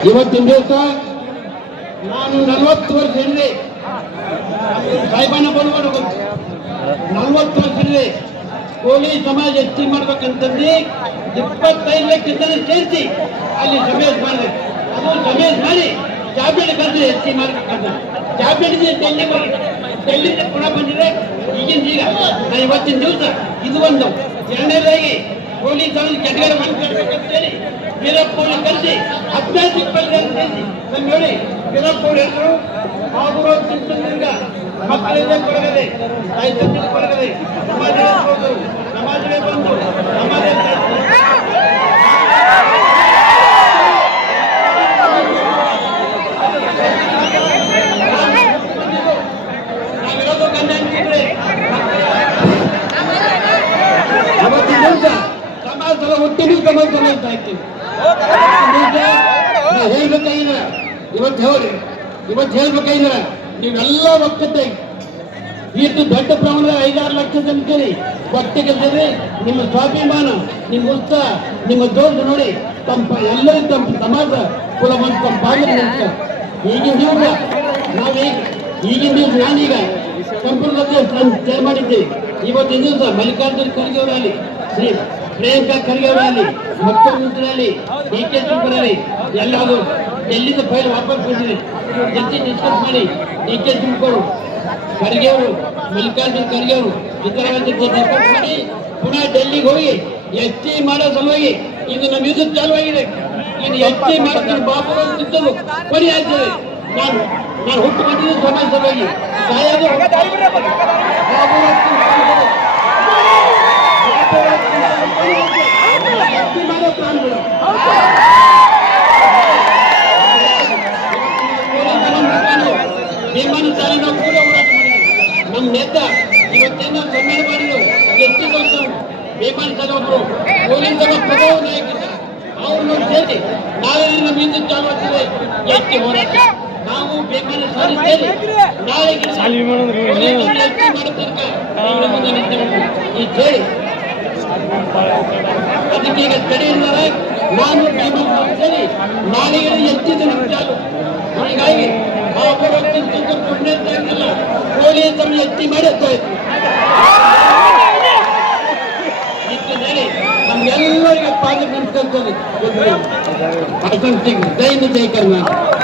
ಇವತ್ತಿನ ದಿವಸ ನಾನು ನಲವತ್ತು ವರ್ಷ ಹಿಂದೆ ಸಾಹೇಬನ ಬರುವಾಗ ನಲವತ್ತು ವರ್ಷ ಹಿಂದೆ ಕೋಳಿ ಸಮಾಜ ಹೆಚ್ಚಿ ಮಾಡ್ಬೇಕಂತಂದು ಇಪ್ಪತ್ತೈದು ಲಕ್ಷ ಜನ ಸೇರಿಸಿ ಅಲ್ಲಿ ಸಮೇತ ಮಾಡಿದೆ. ಅದು ಸಮೇತ ಮಾಡಿ ಚಾಬೇಡಿ ಕರೆದು ಹೆಚ್ಚಿ ಮಾಡ್ಬೇಕಂತ ಚಾಬೇಡಿ ಡೆಲ್ಲಿ ಡೆಲ್ಲಿಂದ ಕೂಡ ಬಂದಿದೆ? ಈಗಿನ ಈಗ. ಇವತ್ತಿನ ದಿವಸ ಇದು ಒಂದು. ಎರಡನೇದಾಗಿ ಕೋಳಿ ಸಮಾಜ ಕೆಟಗರಿ ಒನ್ ಕಟ್ಬೇಕಂತೇಳಿ ವೀರಪ್ಪ ಅವ್ರಿಗೆ ಕರೆಸಿ ಹದಿನೈದು ಇಪ್ಪತ್ತು ಜನ ಸೇರಿಸಿ ನಮ್ಗೆ ಹೇಳಿ ವೀರಪ್ಪ ಅವ್ರು ಹೇಳಿದ್ರು ಅವರು ಚಿಂತನೆಯಿಂದ ಮಕ್ಕಳಿಂದ ಕೊಡಗದೆ ತಾಯಿ ತಂದೆ ಕೊಡಗದೆ ಸಮಾಜ ಸಮಾಜವೇ ಬಂದು ಸಮಾಜ ನಾವಿರೋದು ಗಂಡ ಹೆಂಡ್ತಿದ್ರೆ ಅವತ್ತಿನ ದಿವಸ ಸಮಾಜದ ಒಟ್ಟಿಗೆ ಸಮಾಜ ಅಂತ ಇರ್ತೀವಿ ಹೇಳ್ಬೇಕಾಗಿಲ್ಲ ಇವತ್ತು ಹೇಳಿ, ಇವತ್ತು ಹೇಳ್ಬೇಕಾಗಿಲ್ಲ ನೀವೆಲ್ಲ ಒಕ್ಕಟ್ಟಾಗಿ ಇಷ್ಟು ದೊಡ್ಡ ಪ್ರಮಾಣದ ಐದಾರು ಲಕ್ಷ ಜನರಿಗೆ ಒಟ್ಟಿಗೆ ನಿಮ್ಮ ಸ್ವಾಭಿಮಾನ, ನಿಮ್ಮ ಉತ್ಸಾಹ, ನಿಮ್ಮ ದೋಷ ನೋಡಿ ತಮ್ಮ ಎಲ್ಲರೂ ತಮ್ಮ ಸಮಾಜ, ಕುಲ ಬಂದು ತಮ್ಮ ಬಾಗಿಲು ಈಗಿನ ದಿವಸ ನಾವೀಗ ಈಗಿನ ದಿವಸ ನಾನೀಗ ಸಂಪೂರ್ಣ ತಯಾರು ಮಾಡಿದ್ದೆ. ಇವತ್ತಿನ ದಿವಸ ಮಲ್ಲಿಕಾರ್ಜುನ ಖರ್ಗೆ ಅವರಲ್ಲಿ ಶ್ರೀ ಪ್ರಿಯಾಂಕಾ ಖರ್ಗೆ ಅವರಲ್ಲಿ ಮುಖ್ಯಮಂತ್ರಿಯಲ್ಲಿ ಡಿ ಕೆ ಶಿವಕುಮಾರಲ್ಲಿ ಎಲ್ಲರೂ ಎಲ್ಲಿಂದ ಫೈಲ್ ವಾಪಸ್ ಬಂದಿದೆ ಜೊತೆ ಡಿಸ್ಕಸ್ ಮಾಡಿ. ಡಿ ಕೆ ಶಿವಕುಮಾರ್ ಖರ್ಗೆ ಅವರು ಮಲ್ಲಿಕಾರ್ಜುನ್ ಖರ್ಗೆ ಅವರು ಇತರ ಡಿಸ್ಕಸ್ ಮಾಡಿ, ಪುನಃ ಡೆಲ್ಲಿಗೆ ಹೋಗಿ, ಎಸ್ ಟಿ ಮಾಡೋ ಸಲುವಾಗಿ ಇದು ನಮ್ಮ ಯುದ್ಧ ಚಾಲುವಾಗಿದೆ ಇನ್ನು ಎಸ್ ಟಿ ಮಾಡ್ತೀನಿ, ಬಾಬು ಕೊನೆ ಆಗ್ತದೆ ನಾನು ನಾನು ಹುಟ್ಟು ಬಂದಿದ್ದು ಸಮಾಜ ಸಲುವಾಗಿ ಸಾಯೋದು ಟಿ ಮಾಡೋ ಪ್ರಾಣಿಗಳು ವಿಮಾನ ಸಾಲಿನ ಕೂಡ ಹೋರಾಟ ಮಾಡಿದ್ವಿ ನಮ್ಮ ನೆದ್ದ ಇವತ್ತೇನೋ ಸನ್ಮಾನ ಮಾಡಿದ್ರು. ಎಷ್ಟು ದೊಡ್ಡ ಭೀಮಾನ್ ಸರ್ ಒಬ್ರು ಪೊಲೀಸ್ ಪ್ರಭಾವ ನಾಯಕಿದ್ದ ಅವ್ರನ್ನ ಸೇರಿ ನಾಳೆ ನಮ್ಮ ಹಿಂದೆ ಚಾಲು ಆಗ್ತದೆ ಎಷ್ಟಿ ಹೋರಾಟ. ನಾವು ವಿಮಾನ ಸಾಲಿ ಸೇರಿ ನಾಳೆ ಈ ಸೇರಿ ಅದಕ್ಕೆ ಈಗ ತಡೆ ಇದ್ದಾರೆ ನಾನು ಸೇರಿ ನಾಳೆ ಎಷ್ಟಿದೆ ನಮ್ಮ ಚಾಲು ಹೀಗಾಗಿ ಒಬ್ಬರೊಬ್ಬರು ಪುಣ್ಯ ಆಗಿಲ್ಲ ಪೊಲೀಸರು ಎತ್ತಿ ಮಾಡುತ್ತೆ ನಮ್ಗೆಲ್ಲರಿಗೆ ಪಾದ ನಿಂತ್ಕೊಳ್ತಾರೆ ಜೈನ ಜೈ ಕರ್ನಾಟಕ